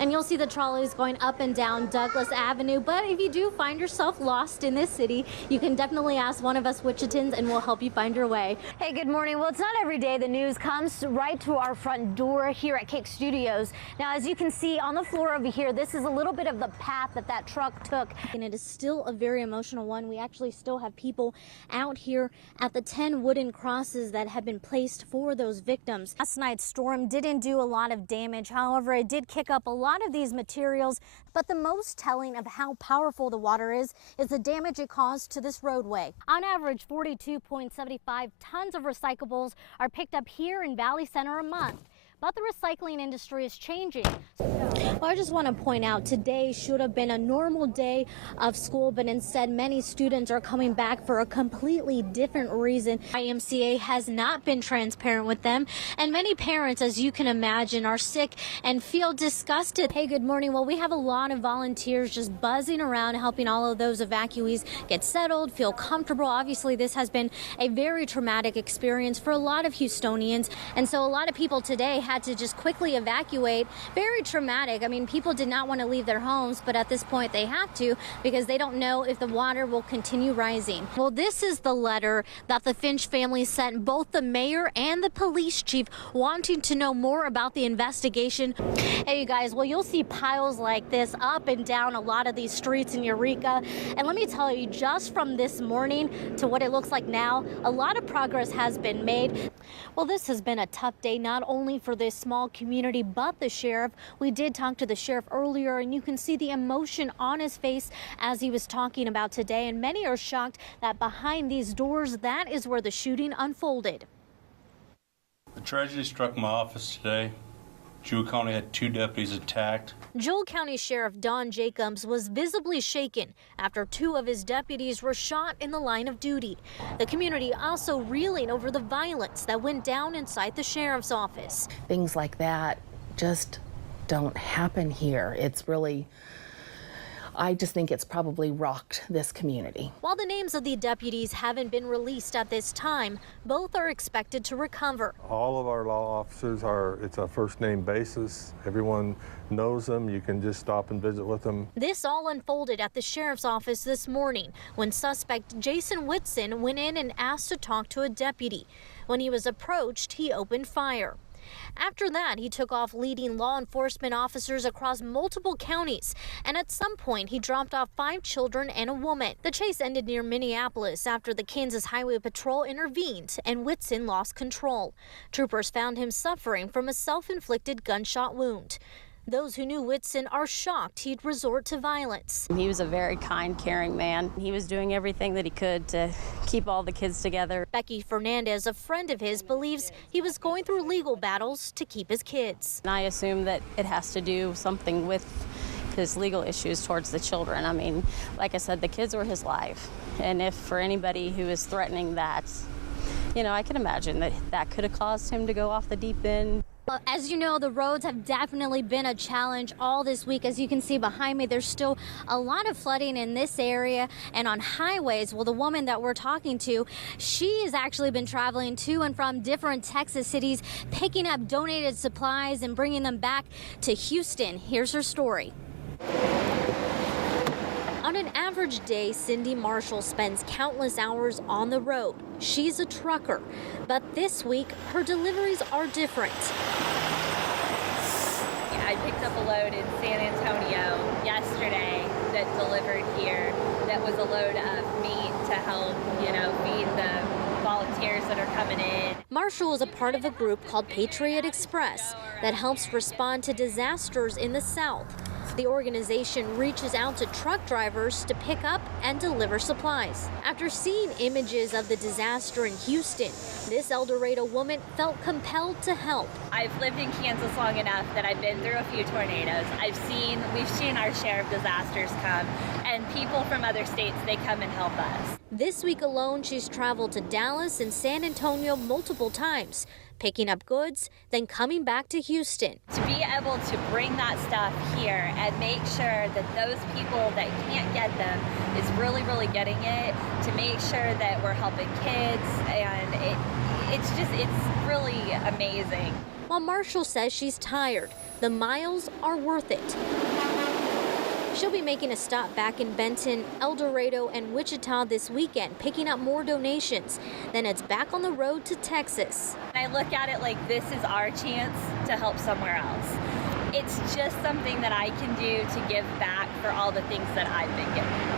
And you'll see the trolleys going up and down Douglas Avenue. But if you do find yourself lost in this city, you can definitely ask one of us Wichitans and we'll help you find your way. Hey, good morning. Well, it's not every day the news comes right to our front door here at KAKE Studios. Now, as you can see on the floor over here, this is a little bit of the path that truck took. And it is still a very emotional one. We actually still have people out here at the 10 wooden crosses that have been placed for those victims. Last night's storm didn't do a lot of damage. However, it did kick up a lot of these materials, but the most telling of how powerful the water is the damage it caused to this roadway. On average, 42.75 tons of recyclables are picked up here in Valley Center a month. But the recycling industry is changing. Well, I just want to point out today should have been a normal day of school, but instead many students are coming back for a completely different reason. IMCA has not been transparent with them, and many parents, as you can imagine, are sick and feel disgusted. Hey, good morning. Well, we have a lot of volunteers just buzzing around helping all of those evacuees get settled, feel comfortable. Obviously, this has been a very traumatic experience for a lot of Houstonians, and so a lot of people today had to just quickly evacuate. Very traumatic. I mean, people did not want to leave their homes, but at this point they have to because they don't know if the water will continue rising. Well, this is the letter that the Finch family sent both the mayor and the police chief wanting to know more about the investigation. Hey, you guys, well, you'll see piles like this up and down a lot of these streets in Eureka. And let me tell you, just from this morning to what it looks like now, a lot of progress has been made. Well, this has been a tough day, not only for this small community, but the sheriff. We did talk to the sheriff earlier, and you can see the emotion on his face as he was talking about today. And many are shocked that behind these doors, that is where the shooting unfolded. The tragedy struck my office today. Jewell County had 2 deputies attacked. Jewell County Sheriff Don Jacobs was visibly shaken after 2 of his deputies were shot in the line of duty. The community also reeling over the violence that went down inside the sheriff's office. Things like that just don't happen here. It's really, I just think it's probably rocked this community. While the names of the deputies haven't been released at this time, both are expected to recover. All of our law officers it's a first name basis. Everyone knows them. You can just stop and visit with them. This all unfolded at the sheriff's office this morning when suspect Jason Whitson went in and asked to talk to a deputy. When he was approached, he opened fire. After that, he took off leading law enforcement officers across multiple counties, and at some point he dropped off 5 children and a woman. The chase ended near Minneapolis after the Kansas Highway Patrol intervened and Whitson lost control. Troopers found him suffering from a self-inflicted gunshot wound. Those who knew Whitson are shocked he'd resort to violence. He was a very kind, caring man. He was doing everything that he could to keep all the kids together. Becky Fernandez, a friend of his, believes he was going through legal battles to keep his kids. And I assume that it has to do something with his legal issues towards the children. I mean, like I said, the kids were his life. And if for anybody who is threatening that, you know, I can imagine that that could have caused him to go off the deep end. As you know, the roads have definitely been a challenge all this week. As you can see behind me, there's still a lot of flooding in this area and on highways. Well, the woman that we're talking to, she has actually been traveling to and from different Texas cities, picking up donated supplies and bringing them back to Houston. Here's her story. On an average day, Cindy Marshall spends countless hours on the road. She's a trucker, but this week her deliveries are different. I picked up a load in San Antonio yesterday that delivered here that was a load of meat to help, feed the volunteers that are coming in. Marshall is a part of a group called Patriot Express that helps respond to disasters in the South. The organization reaches out to truck drivers to pick up and deliver supplies. After seeing images of the disaster in Houston, this El Dorado woman felt compelled to help. I've lived in Kansas long enough that I've been through a few tornadoes. We've seen our share of disasters come, and people from other states, they come and help us. This week alone, she's traveled to Dallas and San Antonio multiple times, picking up goods, then coming back to Houston. To be able to bring that stuff here and make sure that those people that can't get them is really, really getting it, to make sure that we're helping kids, and it's really amazing. While Marshall says she's tired, the miles are worth it. She'll be making a stop back in Benton, El Dorado, and Wichita this weekend, picking up more donations. Then it's back on the road to Texas. I look at it like this is our chance to help somewhere else. It's just something that I can do to give back for all the things that I've been given.